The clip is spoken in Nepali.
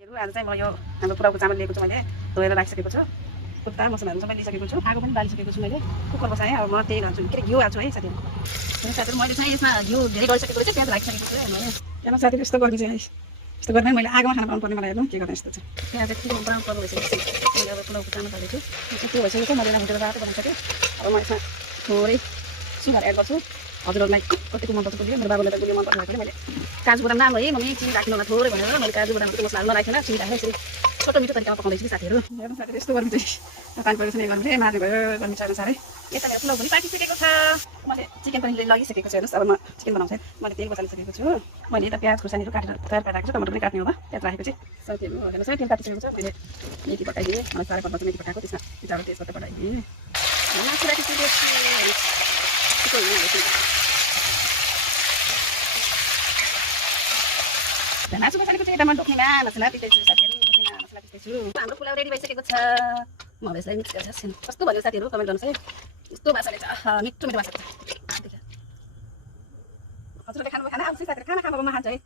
आज चाहिँ म यो हाम्रो पुलाउको चामल लिएको छु मैले धोएर राखिसकेको छु कुर्ता मसलाहरू सबै लिइसकेको छु आगो पनि बालिसकेको छु मैले कुकर बसाएँ अब म तेल हाल्छु के घिउ हाल्छु है साथीहरू मैले चाहिँ यसमा घिउ धेरै गरिसकेको चाहिँ प्याज राखिसकेको छु है मैले यहाँ साथीहरू यस्तो गर्नु चाहिँ यस्तो गर्दै मैले आगोमा खाना बनाउनु पर्ने मलाई हेर्नु के गर्नु यस्तो चाहिँ प्याज चाहिँ ब्राउन कलर भइसकेको मैले अब पुलाउको चामल हालेको छु त्यो भइसकेको मैले भुटेर रातो बनाइसकेँ अब म यसमा थोरै सुगार एड गर्छु हजुरहरूलाई कतिको मनपर्छ गुलियो मेरो बाबुले त गुलियो मनपर्छ भएकोले मैले काजु बदाम नाम है मम्मी चिनी राख्नु होला थोरै भनेर मैले काजु बदामको मसला नराखेर चिनी राखेँ यसरी छोटो मिठो तरिकामा पकाउँदैछु साथीहरू हेर्नु साथीहरू यस्तो गर्नु चाहिँ पानी परेको छ गर्नु चाहिँ मार्ने भयो गर्नु छ अनुसारै यता मेरो पुलाउ पनि पाकिसकेको छ मैले चिकन पनि लगिसकेको छु हेर्नुहोस् अब म चिकन बनाउँछु मैले तेल बसालिसकेको छु मैले यता प्याज खुर्सानीहरू काटेर तयार पारेको छु टमाटर पनि काट्ने होला प्याज राखेपछि साथीहरू हेर्नुहोस् है तेल काटिसकेको छ मैले मेथी पकाइदिएँ मलाई साह्रै पर्छ मेथी पकाएको त्यसमा पिचारो तेजपत्ता पकाइदिएँ मासु राखिसकेको मासु बसालेको चाहिँ यतामा डोक्नेमा मसला पिस्दैछु साथीहरू डोक्नेमा मसला पिस्दैछु हाम्रो पुलाउ रेडी भइसकेको छ म यसलाई मिक्स गर्छु कस्तो भन्यो साथीहरू कमेन्ट गर्नुहोस् है यस्तो बासाले छ मिठो मिठो बासा छ हजुरले खानु खाना आउँछ साथीहरू खाना खानु म खान्छ है